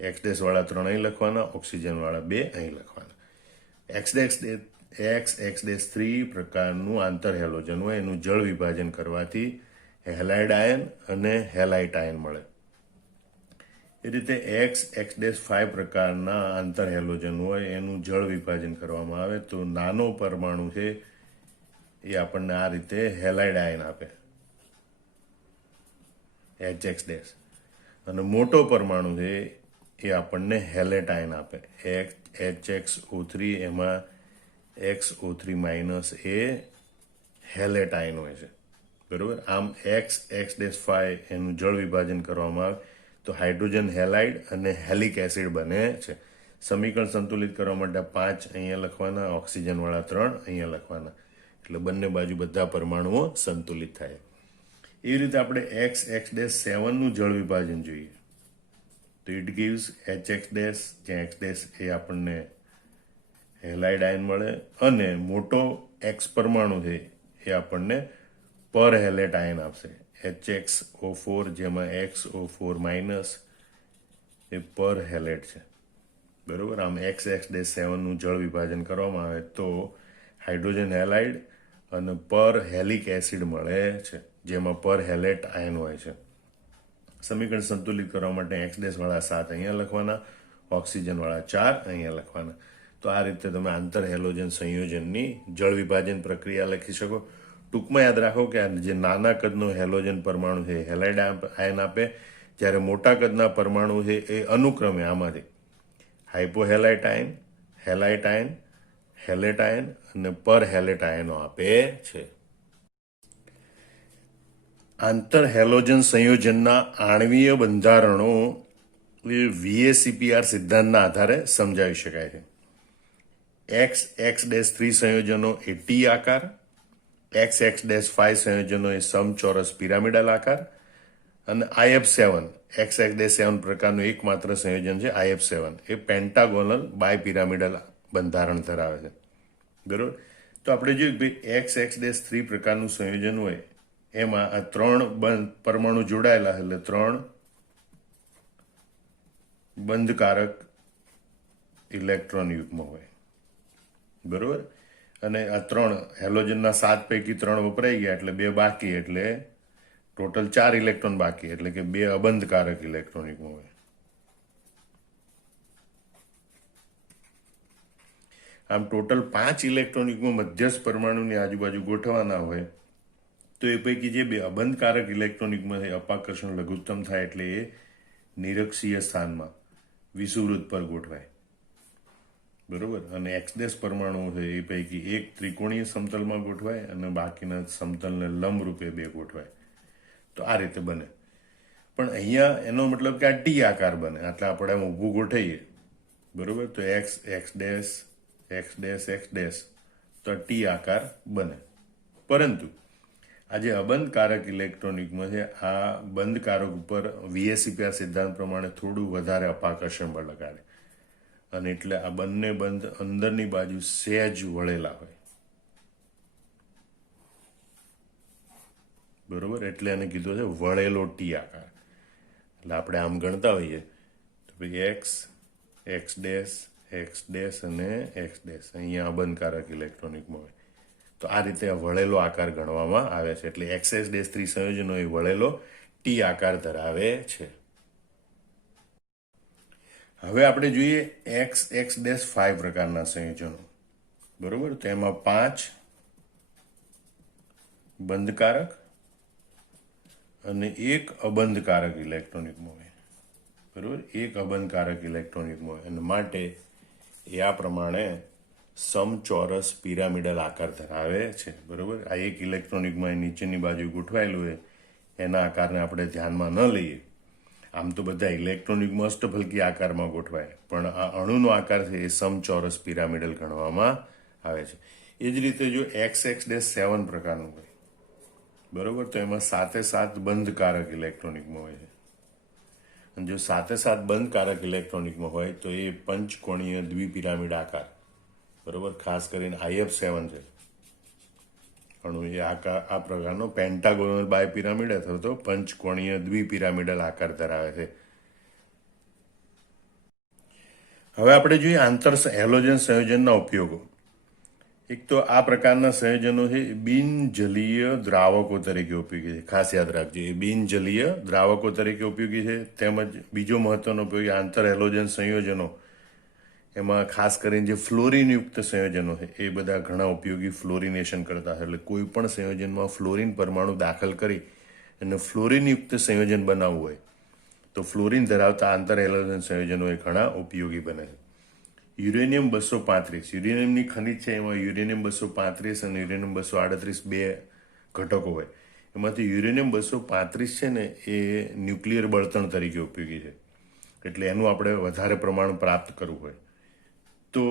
એક્સ ડેશ વાળા 3 અહીં લખવાના, ઓક્સિજન વાળા 2 અહીં લખવાના. એક્સ એક્સ ડેશ 3 પ્રકારનું આંતર હેલોજન હોય એનું જળ વિભાજન કરવાથી હેલાઇડ આયન અને હેલાઇટ આયન મળે. એ રીતે એક્સ એક્સ ડેશ 5 પ્રકારના આંતર હેલોજન હોય એનું જળ વિભાજન કરવામાં આવે તો નાનો પરમાણુ છે એ આપણને આ રીતે હેલાઇડ આયન આપે, HX ડેશ, અને મોટો પરમાણુ છે એ આપણને હેલેટ આયન આપે, HXO3, એમાં XO3 માઇનસ એ હેલેટ આયન હોય છે, બરોબર. આમ એક્સ એક્સ ડેશ 5 એનું જળ વિભાજન કરવામાં આવે તો હાઇડ્રોજન હેલાઇડ અને હેલિક એસિડ બને છે. સમીકરણ સંતુલિત કરવા માટે 5 અહીંયા લખવાના, ઓક્સિજન વાળા 3 અહીંયા લખવાના, એટલે બંને બાજુ બધા પરમાણુઓ સંતુલિત થાય. એ રીતે આપણે એક્સ એક્સ ડેશ 7 નું જળ વિભાજન જોઈએ તો ઇટ ગીવ્સ HX ડેશ, જ્યાં એક્સ ડેશ એ આપણને હેલાઇડ આયન મળે અને મોટો એક્સ પરમાણુ છે એ આપણને પર હેલેટ આયન આપશે, HXO4, જેમાં XO4 માઇનસ એ પર હેલેટ છે, બરોબર. આમ એક્સ એક્સ ડેશ 7 નું જળ વિભાજન કરવામાં આવે તો હાઇડ્રોજન હેલાઇડ અને પર હેલિક એસિડ મળે છે, જેમાં પર હેલેટ આયન હોય છે. સમીકરણ સંતુલિત કરવા માટે એક્સ ડેશ વાળા 7 અહીંયા લખવાના, ઓક્સિજન વાળા 4 અહીંયા લખવાના. તો આ રીતે તમે આંતર હેલોજન સંયોજનની જળ વિભાજન પ્રક્રિયા લખી શકો. ટૂંકમાં યાદ રાખો કે જે નાના કદનો હેલોજન પરમાણુ છે હેલાઇડ આયન આપે, જ્યારે મોટા કદના પરમાણુ છે એ અનુક્રમે આમાંથી હાઇપોહેલાઇટ આયન, હેલાઇટ આયન, હેલેટ આયન અને પર હેલેટ આયનો આપે છે. આંતર હેલોજન સંયોજનના આણ્વીય બંધારણો VACPR સિદ્ધાંતના આધારે સમજાવી શકાય છે. એક્સ એક્સ ડેશ 3 સંયોજનો એ ટી આકાર, એક્સ એક્સ ડેશ 5 સંયોજનો એ સમચોરસ પિરામિડલ આકાર અને IF7 એક્સ એક્સ ડેશ 7 પ્રકારનું એકમાત્ર સંયોજન છે IF7 A pentagonal by pyramidal બંધારણ ધરાવે છે, બરોબર. તો આપણે જોયું એક્સ એક્સ ડેશ 3 પ્રકારનું સંયોજન હોય એમાં આ 3 પરમાણુ જોડાયેલા એટલે 3 બંધકારક ઇલેક્ટ્રોન યુગ્મ હોય, બરોબર. અને આ 3 હેલોજનના 7 પૈકી 3 વપરાઈ ગયા એટલે 2 બાકી, એટલે ટોટલ 4 ઇલેક્ટ્રોન બાકી, એટલે કે 2 અબંધકારક ઇલેક્ટ્રોન યુગ્મ હોય. આમ ટોટલ 5 ઇલેક્ટ્રોન યુગ્મ મધ્યસ્થ પરમાણુની આજુબાજુ ગોઠવવાના હોય તો એ પૈકી જે 2 અબંધકારક ઇલેક્ટ્રોન યુગ્મ છે અપાકર્ષણ લઘુત્તમ થાય એટલે એ નિરક્ષીય સ્થાનમાં વિષુવવૃત્ત પર ગોઠવાય, બરોબર. અને એક્સ ડેશ પરમાણુ છે એ પૈકી એક ત્રિકોણીય સમતલમાં ગોઠવાય અને બાકીના સમતલને લંબ રૂપે 2 ગોઠવાય. તો આ રીતે બને. પણ અહીંયા એનો મતલબ કે આ ટી આકાર બને, એટલે આપણે આમ ઊભું ગોઠવીએ, બરોબર. તો x x dash x dash તો ટી આકાર બને. પરંતુ આ જે અબંધકારક ઇલેક્ટ્રોનિકમાં છે, આ બંધકારક ઉપર વીએસીપીઆર સિદ્ધાંત પ્રમાણે થોડું વધારે અપાકર્ષણ બળ લગાડે, અને એટલે આ બંને બંધ અંદરની બાજુ સહેજ વળેલા હોય. બરોબર, એટલે એને કીધું છે વળેલો ટી આકાર. એટલે આપણે આમ ગણતા હોઈએ તો ભાઈ એક્સ ડેશ અને એક્સ ડેશ અહીંયા અબંધકારક ઇલેક્ટ્રોનિકમાં હોય તો આ રીતે વળેલો આકાર ગણવામાં આવે છે. એટલે એક્સ ડેશ ત્રિસંયોજનો એ વળેલો ટી આકાર ધરાવે છે. હવે આપણે જોઈએ એક્સ ડેશ 5 પ્રકારના સંયોજનો. બરોબર, તો એમાં 5 બંધકારક અને 1 અબંધકારક ઇલેક્ટ્રોનિકમાં હોય. બરોબર, 1 અબંધકારક ઇલેક્ટ્રોનિકમાં હોય, અને માટે એ આ પ્રમાણે સમચોરસ પિરામિડલ આકાર ધરાવે છે. બરોબર, આ એક ઇલેક્ટ્રોનિકમાં નીચેની બાજુ ગોઠવાયેલું હોય એના આકારને આપણે ધ્યાનમાં ન લઈએ. આમ તો બધા ઇલેક્ટ્રોનિકમાં અષ્ટફલકી આકારમાં ગોઠવાય, પણ આ અણુનો આકાર છે એ સમચોરસ પિરામિડલ ગણવામાં આવે છે. એ જ રીતે જો એક્સ ડેશ 7 પ્રકારનું હોય, બરોબર, તો એમાં 7 બંધકારક ઇલેક્ટ્રોનિકમાં હોય છે. અને જો 7 બંધકારક ઇલેક્ટ્રોનિકમાં હોય તો એ પંચકોણીય દ્વિપિરામિડ આકાર, બરોબર, ખાસ કરીને IF7 છે પણ એ આ પ્રકારનો પેન્ટાગોનલ બાયપિરામિડ અથવા તો પંચકોણીય દ્વિપિરામિડલ આકાર ધરાવે છે. હવે આપણે જોઈએ આંતર હેલોજન સંયોજનના ઉપયોગો. એક તો આ પ્રકારના સંયોજનો છે બિનજલીય દ્રાવકો તરીકે ઉપયોગી છે. ખાસ યાદ રાખજો, એ બિનજલીય દ્રાવકો તરીકે ઉપયોગી છે. તેમજ બીજો મહત્વનો ઉપયોગ આંતર હેલોજન સંયોજનો, એમાં ખાસ કરીને જે ફ્લોરિનયુક્ત સંયોજનો છે એ બધા ઘણા ઉપયોગી ફ્લોરિનેશન કરતા. એટલે કોઈ પણ સંયોજનમાં ફ્લોરિન પરમાણુ દાખલ કરી અને ફ્લોરિનયુક્ત સંયોજન બનાવવું હોય તો ફ્લોરિન ધરાવતા આંતર હેલોજન સંયોજનો એ ઘણા ઉપયોગી બને છે. યુરેનિયમ 235, યુરેનિયમની ખનિજ છે, એમાં યુરેનિયમ 235 અને યુરેનિયમ 238 બે ઘટકો હોય. એમાંથી યુરેનિયમ 235 છે ને એ ન્યુક્લિયર બળતણ તરીકે ઉપયોગી છે. એટલે એનું આપણે વધારે પ્રમાણ પ્રાપ્ત કરવું હોય તો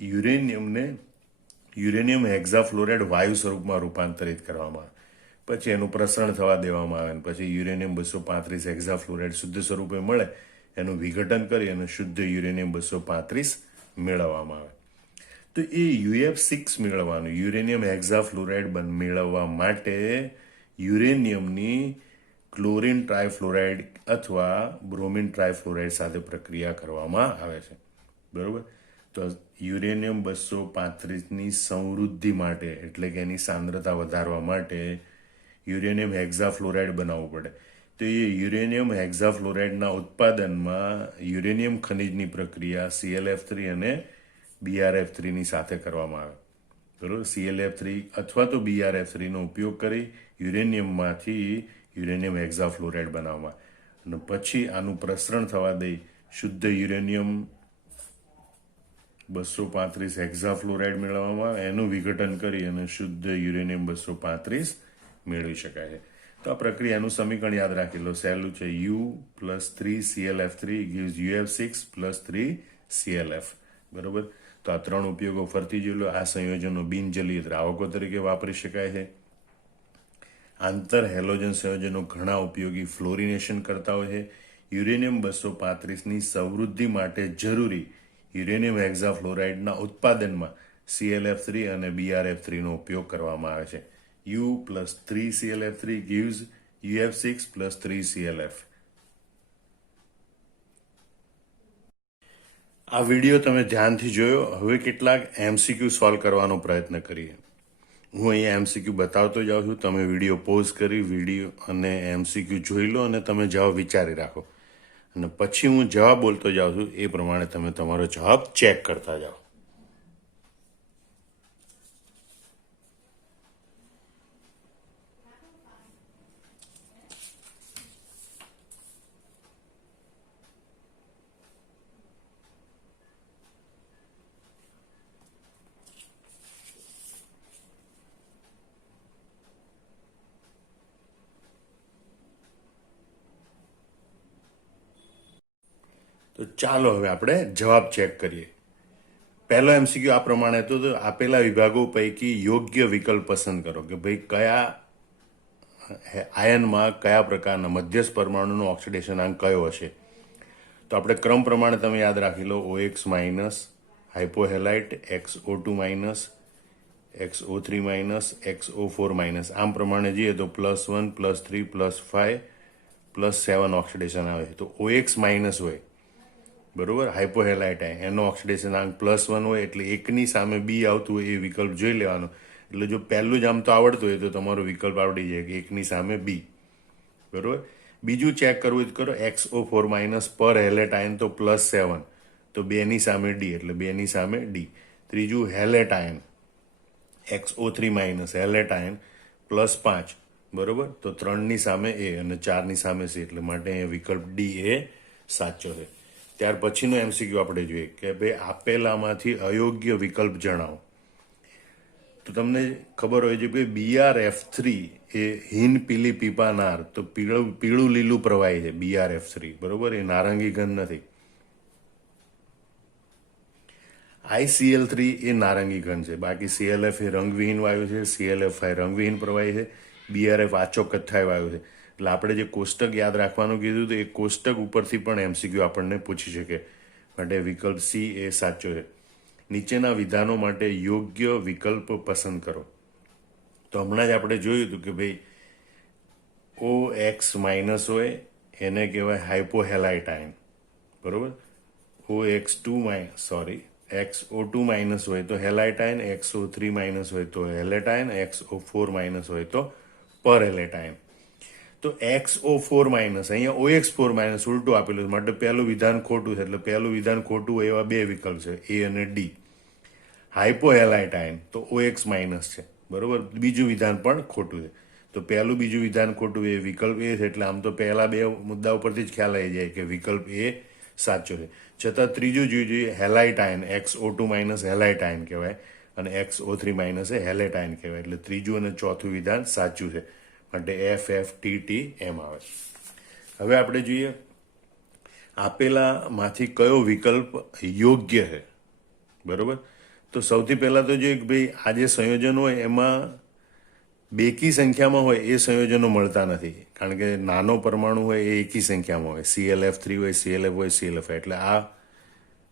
યુરેનિયમ હેક્ઝાફ્લોરાઇડ વાયુ સ્વરૂપમાં રૂપાંતરિત કરવામાં આવે, પછી એનું પ્રસરણ થવા દેવામાં આવે, પછી યુરેનિયમ 235 હેક્ઝાફ્લોરાઇડ શુદ્ધ સ્વરૂપે મળે, એનું વિઘટન કરી અને શુદ્ધ યુરેનિયમ 235 મેળવવામાં આવે. તો એ UF6 મેળવવાનું, યુરેનિયમ હેક્ઝાફ્લોરાઇડ મેળવવા માટે યુરેનિયમની ક્લોરીન ટ્રાયફ્લોરાઇડ અથવા બ્રોમિન ટ્રાયફ્લોરાઇડ સાથે પ્રક્રિયા કરવામાં આવે છે. બરોબર, તો યુરેનિયમ 235ની સમૃદ્ધિ માટે, એટલે કે એની સાંદ્રતા વધારવા માટે યુરેનિયમ હેક્ઝાફ્લોરાઇડ બનાવવું પડે. તો એ યુરેનિયમ હેક્ઝાફ્લોરાઇડના ઉત્પાદનમાં યુરેનિયમ ખનિજની પ્રક્રિયા ClF3 અને BrF3ની સાથે કરવામાં આવે. બરોબર, ClF3 અથવા તો BrF3નો ઉપયોગ કરી યુરેનિયમમાંથી યુરેનિયમ હેક્ઝાફ્લોરાઇડ બનાવવામાં, અને પછી આનું પ્રસરણ થવા દઈ શુદ્ધ યુરેનિયમ 235 હેક્ઝાફ્લોરાઇડ મેળવવામાં, એનું વિઘટન કરી અને શુદ્ધ યુરેનિયમ 235 મેળવી શકાય છે. તો આ પ્રક્રિયાનું સમીકરણ યાદ રાખી લો. સહેલું છે, U + 3ClF3 gives UF6 + 3ClF. બરોબર, તો આ 3 ઉપયોગો ફરતી જોઈ લો. આ સંયોજનો બિનજલીય દ્રાવકો તરીકે વાપરી શકાય છે. આંતર હેલોજન સંયોજનો ઘણા ઉપયોગી ફ્લોરિનેશન કરતા હોય છે. યુરેનિયમ 235ની સમૃદ્ધિ માટે જરૂરી યુરેનિયમ હેક્ઝાફ્લોરાઇડના ઉત્પાદનમાં ClF3 અને BrF3નો ઉપયોગ કરવામાં આવે છે. U + 3ClF3 gives UF6 + 3ClF. આ વિડીયો તમે ધ્યાનથી જોયો. હવે કેટલાક MCQ સોલ્વ કરવાનો પ્રયત્ન કરીએ. હું અહીંયા MCQ બતાવતો જાઉં છું, તમે વિડીયો પોઝ કરી વિડીયો અને MCQ જોઈ લો અને તમે જવાબ વિચારી રાખો, અને પછી હું જવાબ બોલતો જાઉં છું એ પ્રમાણે તમે તમારો જવાબ ચેક કરતા જાઓ. તો ચાલો હવે આપણે જવાબ ચેક કરીએ. પહેલો એમસીક્યુ આ પ્રમાણે હતો, તો આપેલા વિભાગો પૈકી યોગ્ય વિકલ્પ પસંદ કરો કે ભાઈ કયા આયનમાં કયા પ્રકારના મધ્યસ્થ પરમાણુનો ઓક્સિડેશન આંક કયો હશે. તો આપણે ક્રમ પ્રમાણે તમે યાદ રાખી લો, OX minus hypohalite, XO2 minus, XO3 minus, XO4 minus, આમ પ્રમાણે જઈએ તો +1, +3, +5, +7 ઓક્સિડેશન આવે. તો OX માઇનસ હોય, બરોબર, હાઇપોહેલાઇટ એનો ઓક્સિડેશન આંક +1 હોય, એટલે એકની સામે બી આવતું હોય એ વિકલ્પ જોઈ લેવાનો. એટલે જો પહેલું જ આમ તો આવડતું હોય તો તમારો વિકલ્પ આવડી જાય કે એકની સામે બી, બરોબર. બીજું ચેક કરવું હોય તો કરો, XO4 માઇનસ પર હેલેટ આયન તો +7, તો 2ની સામે ડી, એટલે 2ની સામે ડી. ત્રીજું હેલેટ આયન XO3 માઇનસ હેલેટ આયન +5, બરોબર, તો 3ની સામે એ અને 4ની સામે સી, એટલે માટે અહીંયા વિકલ્પ ડી એ સાચો છે. ત્યાર પછીનો એમસીક્યુ આપણે જોઈએ કે ભાઈ આપેલામાંથી અયોગ્ય વિકલ્પ જણાવો. તો તમને ખબર હોય છે કે BrF3 એ હિન પીલી પીપાનાર, તો પીળું લીલું પ્રવાહી છે BrF3, બરોબર, એ નારંગી ઘન નથી. ICl3 એ નારંગી ઘન છે, બાકી ClF એ રંગવિહીન વાયુ છે, ClF5 રંગવિહીન પ્રવાહી છે, BrF આચો કથ્થાઈ વાયુ છે. એટલે આપણે જે કોષ્ટક યાદ રાખવાનું કીધું તો એ કોષ્ટક ઉપરથી પણ એમસીક્યુ આપણને પૂછી શકે, માટે વિકલ્પ સી એ સાચો છે. નીચેના વિધાનો માટે યોગ્ય વિકલ્પ પસંદ કરો. તો હમણાં જ આપણે જોયું હતું કે ભાઈ OX માઇનસ હોય એને કહેવાય હાઇપોહેલાઇટ આયન, બરોબર. XO2 માઇનસ હોય તો હેલાઇટ આયન, XO3 માઇનસ હોય તો હેલેટ આયન, XO4 માઇનસ હોય તો પર હેલેટ આયન. તો XO4 માઇનસ, અહીંયા OX4 માઇનસ ઉલટું આપેલું છે, માટે પહેલું વિધાન ખોટું છે. એટલે પહેલું વિધાન ખોટું હોય એવા બે વિકલ્પ છે, એ અને ડી. હાઇપોહેલાઇટ આયન તો OX માઇનસ છે, બરોબર, બીજું વિધાન પણ ખોટું છે. તો પહેલું બીજું વિધાન ખોટું એ વિકલ્પ એ છે, એટલે આમ તો પહેલા બે મુદ્દા ઉપરથી જ ખ્યાલ આવી જાય કે વિકલ્પ એ સાચો છે. છતાં ત્રીજું જોઈએ, halide ion XO2 minus halide ion કહેવાય અને XO3 માઇનસ એ હેલેટ આયન કહેવાય. એટલે ત્રીજું અને ચોથું વિધાન સાચું છે, માટે FFTT એમ આવે. હવે આપણે જોઈએ આપેલામાંથી કયો વિકલ્પ યોગ્ય છે, બરોબર. તો સૌથી પહેલાં તો જોઈએ કે ભાઈ આ જે સંયોજન હોય એમાં બેકી સંખ્યામાં હોય એ સંયોજનો મળતા નથી, કારણ કે નાનો પરમાણુ હોય એ એકી સંખ્યામાં હોય, ClF3 હોય, ClF હોય, ClF, એટલે આ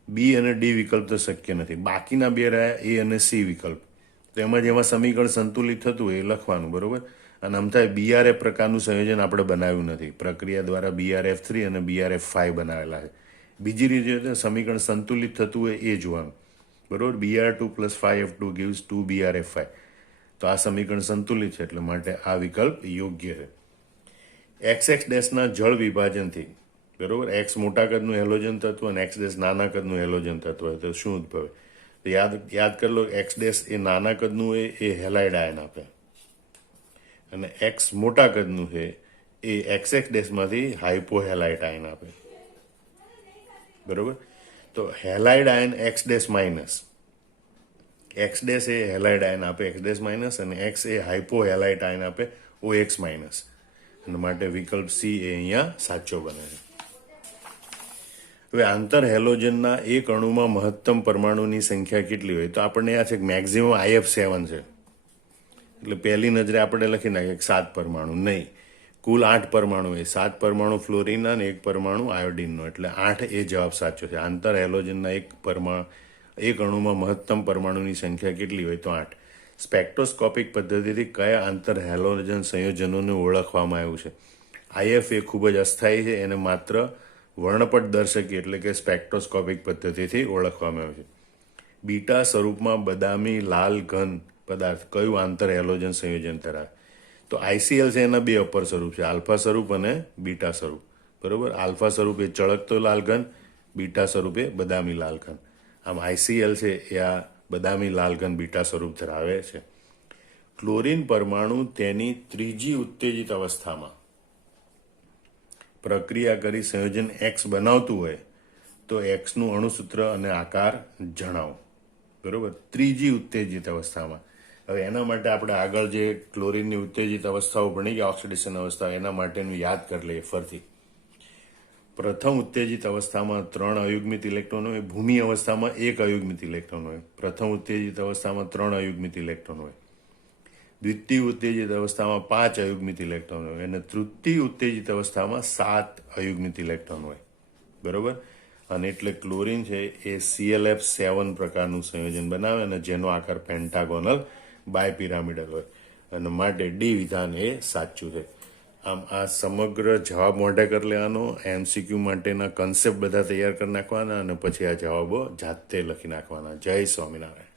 બી અને ડી વિકલ્પ તો શક્ય નથી. બાકીના બે રહ્યા એ અને સી વિકલ્પ. તો એમાં જેમાં સમીકરણ સંતુલિત થતું હોય એ લખવાનું, બરોબર. અને આમ થાય BrF પ્રકારનું સંયોજન આપણે બનાવ્યું નથી, પ્રક્રિયા દ્વારા BrF3 અને BrF5 બનાવેલા છે. બીજી રીતે સમીકરણ સંતુલિત થતું હોય એ જોવાનું, બરોબર. Br2 + 5F2 gives 2BrF5, તો આ સમીકરણ સંતુલિત છે, એટલે માટે આ વિકલ્પ યોગ્ય છે. XX ડેશના જળ વિભાજનથી, બરોબર, X મોટા કદનું હેલોજન તત્વ અને X ડેશ નાના કદનું હેલોજન તત્વ હોય તો શું ઉદ્ભવે. તો યાદ કરી લો, X ડેશ એ નાના કદનું હોય એ હેલાઇડ આયન આપે અને X મોટા કદનું છે એ XX ડેશમાંથી હાઇપોહેલાઇટ આયન આપે, બરોબર. તો halide ion X dash minus, X dash એ હેલાઇડ આયન આપે X ડેશ માઇનસ, અને X એ હાઇપોહેલાઇટ આયન આપે OX માઇનસ, અને માટે વિકલ્પ સી એ અહીંયા સાચો બને છે. હવે આંતર હેલોજનના એક અણુમાં મહત્તમ પરમાણુની સંખ્યા કેટલી હોય, તો આપણને યાદ છે કે મેક્ઝિમમ IF7 છે, એટલે પહેલી નજરે આપણે લખી નાખીએ 7 પરમાણુ. નહીં, કુલ 8 પરમાણુ હોય, 7 પરમાણુ ફ્લોરિનના અને 1 પરમાણુ આયોડિનનો, એટલે 8 એ જવાબ સાચો છે. આંતર હેલોજનના એક અણુમાં મહત્તમ પરમાણુની સંખ્યા કેટલી હોય, તો 8. સ્પેક્ટ્રોસ્કોપિક પદ્ધતિથી કયા આંતર હેલોજન સંયોજનોને ઓળખવામાં આવ્યું છે. IF એ ખૂબ જ અસ્થાયી છે, એને માત્ર વર્ણપટ દર્શકી એટલે કે સ્પેક્ટ્રોસ્કોપિક પદ્ધતિથી ઓળખવામાં આવ્યું છે. બીટા સ્વરૂપમાં બદામી લાલ ઘન પદાર્થ કયું આંતર હેલોજન સંયોજન ધરાવે. તો ICl છે, એના બે અપર સ્વરૂપ છે, આલ્ફા સ્વરૂપ અને બીટા સ્વરૂપ, બરોબર. આલ્ફા સ્વરૂપ એ ચળકતો લાલ ઘન, બીટા સ્વરૂપ એ બદામી લાલ ઘન. આમ ICl છે એ આ બદામી લાલ ઘન બીટા સ્વરૂપ ધરાવે છે. ક્લોરીન પરમાણુ તેની ત્રીજી ઉત્તેજિત અવસ્થામાં પ્રક્રિયા કરી સંયોજન X બનાવતું હોય તો Xનું અણુસૂત્ર અને આકાર જણાવો, બરોબર. ત્રીજી ઉત્તેજિત અવસ્થામાં. હવે એના માટે આપણે આગળ જે ક્લોરીનની ઉત્તેજિત અવસ્થાઓ ભણી ગયા, ઓક્સિડેશન અવસ્થા, એના માટેનું યાદ કરી લઈએ ફરથી. પ્રથમ ઉત્તેજિત અવસ્થામાં 3 અયુગ્મિત ઇલેક્ટ્રોન હોય, ભૂમિ અવસ્થામાં 1 અયુગ્મિત ઇલેક્ટ્રોન હોય. પ્રથમ ઉત્તેજિત અવસ્થામાં 3 અયુગ્મિત ઇલેક્ટ્રોન હોય, દ્વિતીય ઉત્તેજિત અવસ્થામાં 5 અયુગ્મિત ઇલેક્ટ્રોન હોય અને તૃતીય ઉત્તેજિત અવસ્થામાં 7 અયુગ્મિત ઇલેક્ટ્રોન હોય. બરોબર. અને એટલે ક્લોરીન છે એ ClF7 પ્રકારનું સંયોજન બનાવે અને જેનો આકાર પેન્ટાગોનલ બાયપિરામિડલ હોય અને માટે ડી વિધાન એ સાચું છે. આમ આ સમગ્ર જવાબ મોઢે કરી લેવાનો, MCQ માટેના કન્સેપ્ટ બધા તૈયાર કરી નાખવાના અને પછી આ જવાબો જાતે લખી નાખવાના. જય સ્વામિનારાયણ.